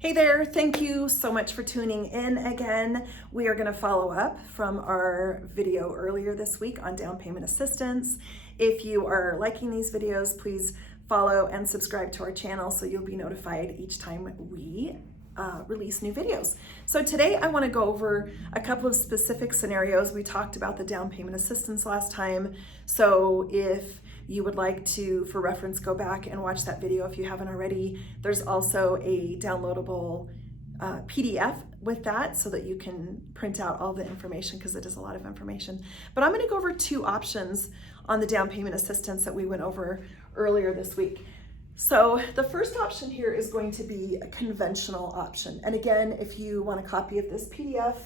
Hey there, thank you so much for tuning in again. We are going to follow up from our video earlier this week on down payment assistance. If you are liking these videos, please follow and subscribe to our channel so you'll be notified each time we release new videos. So today I want to go over a couple of specific scenarios. We talked about the down payment assistance last time. So if you would like to, for reference, go back and watch that video if you haven't already. There's also a downloadable PDF with that so that you can print out all the information because it is a lot of information. But I'm going to go over two options on the down payment assistance that we went over earlier this week. So the first option here is going to be a conventional option. And again, if you want a copy of this PDF,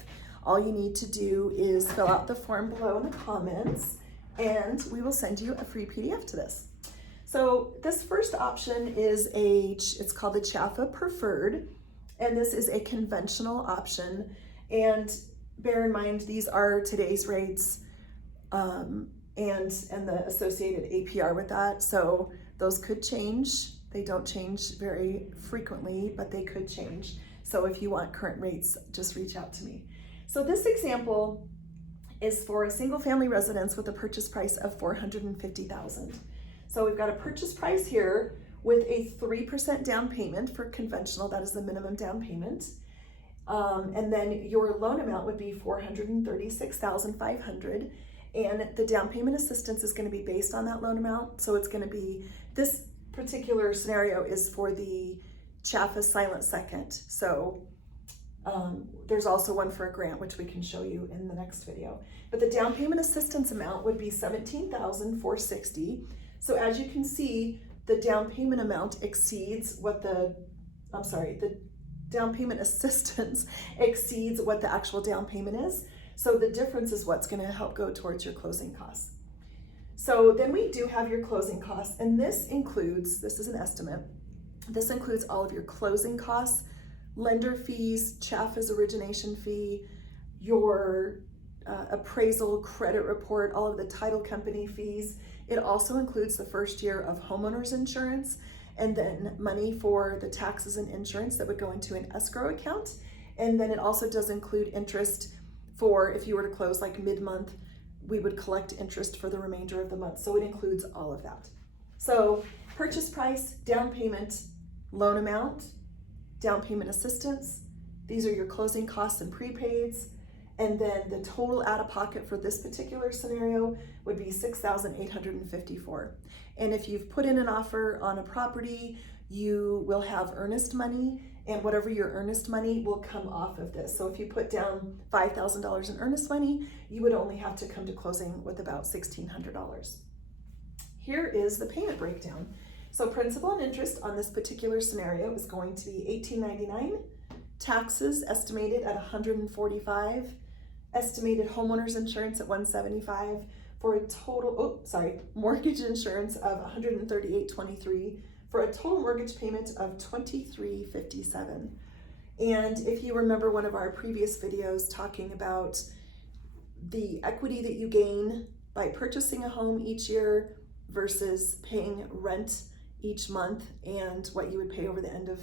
all you need to do is fill out the form below in the comments and we will send you a free PDF to this. So this first option is it's called the CHFA Preferred, and this is a conventional option. And bear in mind, these are today's rates and the associated APR with that. So those could change. They don't change very frequently, but they could change. So if you want current rates, just reach out to me. So this example is for a single family residence with a purchase price of $450,000. So we've got a purchase price here with a 3% down payment for conventional, that is the minimum down payment. And then your loan amount would be $436,500. And the down payment assistance is going to be based on that loan amount. So it's going to be, this particular scenario is for the CHFA Silent Second. So there's also one for a grant, which we can show you in the next video. But the down payment assistance amount would be $17,460. So as you can see, the down payment amount exceeds what the down payment assistance exceeds what the actual down payment is. So the difference is what's going to help go towards your closing costs. So then we do have your closing costs, and this is an estimate, this includes all of your closing costs, lender fees, CHFA's origination fee, your appraisal, credit report, all of the title company fees. It also includes the first year of homeowner's insurance, and then money for the taxes and insurance that would go into an escrow account. And then it also does include interest for if you were to close like mid-month, we would collect interest for the remainder of the month. So it includes all of that. So purchase price, down payment, loan amount, down payment assistance. These are your closing costs and prepaids. And then the total out of pocket for this particular scenario would be $6,854. And if you've put in an offer on a property, you will have earnest money, and whatever your earnest money will come off of this. So if you put down $5,000 in earnest money, you would only have to come to closing with about $1,600. Here is the payment breakdown. So principal and interest on this particular scenario is going to be $1,899, taxes estimated at $145, estimated homeowner's insurance at $175, for a total, mortgage insurance of $138.23, for a total mortgage payment of $23.57. And if you remember one of our previous videos talking about the equity that you gain by purchasing a home each year versus paying rent each month and what you would pay over the end of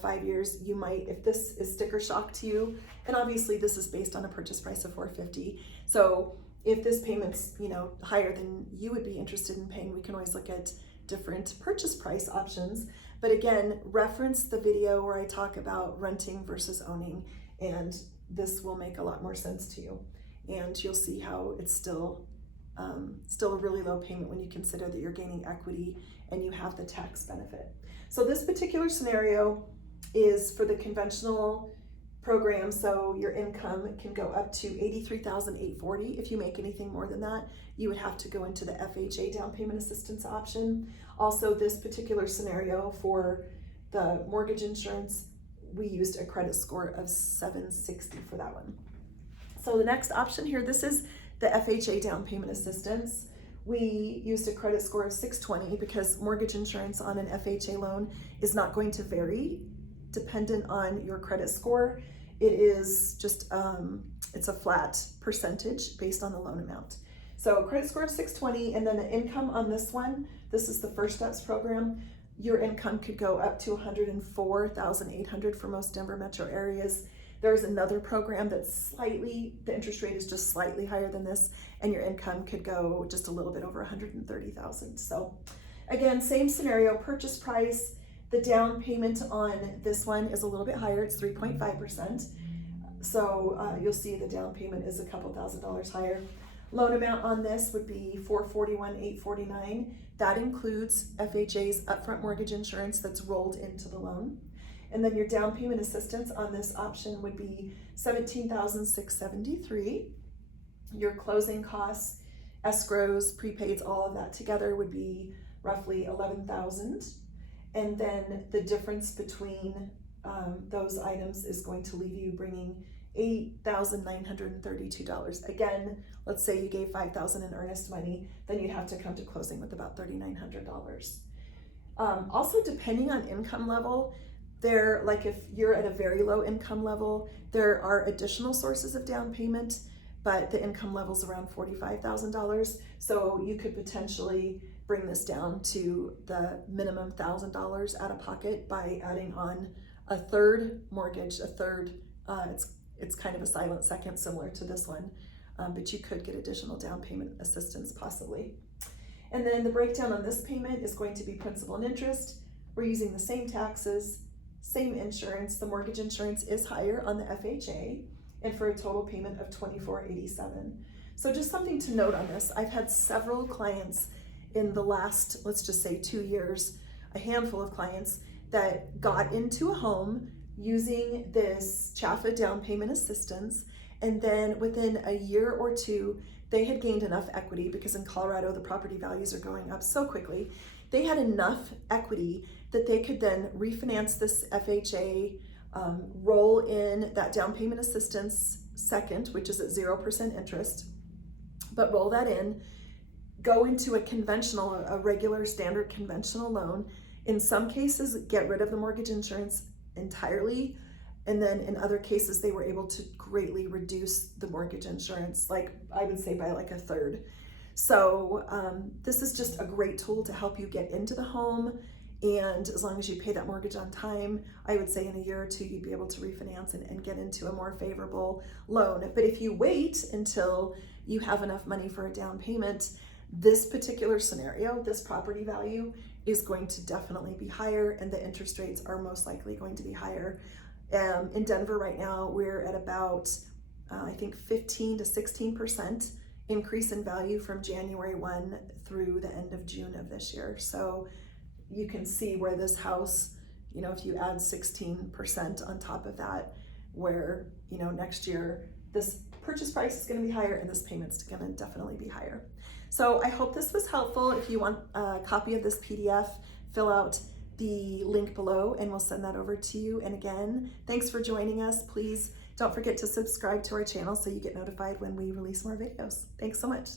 5 years, you might, if this is sticker shock to you, and obviously this is based on a purchase price of $450. So if this payment's higher than you would be interested in paying, we can always look at different purchase price options. But again, reference the video where I talk about renting versus owning, and this will make a lot more sense to you. And you'll see how it's still a really low payment when you consider that you're gaining equity and you have the tax benefit. So this particular scenario is for the conventional program, so your income can go up to $83,840. If you make anything more than that, you would have to go into the FHA down payment assistance option. Also, this particular scenario for the mortgage insurance, we used a credit score of 760 for that one. So the next option here, this is the FHA down payment assistance. We used a credit score of 620 because mortgage insurance on an FHA loan is not going to vary dependent on your credit score. It is just, it's a flat percentage based on the loan amount. So credit score of 620, and then the income on this one, this is the First Steps program. your income could go up to $104,800 for most Denver metro areas. There's another program that's the interest rate is just slightly higher than this, and your income could go just a little bit over $130,000. So again, same scenario, purchase price. The down payment on this one is a little bit higher, it's 3.5%. So you'll see the down payment is a couple $1,000s higher. Loan amount on this would be $441,849. That includes FHA's upfront mortgage insurance that's rolled into the loan. And then your down payment assistance on this option would be $17,673. Your closing costs, escrows, prepaids, all of that together would be roughly $11,000. And then the difference between those items is going to leave you bringing $8,932. Again, let's say you gave $5,000 in earnest money, then you'd have to come to closing with about $3,900. Also, depending on income level, like if you're at a very low income level, there are additional sources of down payment, but the income level's around $45,000. So you could potentially bring this down to the minimum $1,000 out of pocket by adding on a third mortgage, it's kind of a silent second similar to this one, but you could get additional down payment assistance possibly. And then the breakdown on this payment is going to be principal and interest. We're using the same taxes, same insurance. The mortgage insurance is higher on the FHA, and for a total payment of $24.87. So just something to note on this, I've had several clients in the last, let's just say 2 years, a handful of clients that got into a home using this CHFA down payment assistance, and then within a year or two, they had gained enough equity, because in Colorado, the property values are going up so quickly. They had enough equity that they could then refinance this FHA, roll in that down payment assistance second, which is at 0% interest, but roll that in, go into a regular standard conventional loan. In some cases, get rid of the mortgage insurance entirely. And then in other cases, they were able to greatly reduce the mortgage insurance, like I would say by like a third. So this is just a great tool to help you get into the home. And as long as you pay that mortgage on time, I would say in a year or two, you'd be able to refinance and get into a more favorable loan. But if you wait until you have enough money for a down payment, this particular scenario, this property value is going to definitely be higher, and the interest rates are most likely going to be higher. In Denver right now, we're at about, I think 15 to 16% increase in value from January 1 through the end of June of this year. So you can see where this house, if you add 16% on top of that, where, next year, this purchase price is going to be higher and this payment's going to definitely be higher. So I hope this was helpful. If you want a copy of this PDF, fill out the link below and we'll send that over to you. And again, thanks for joining us. Please don't forget to subscribe to our channel so you get notified when we release more videos. Thanks so much.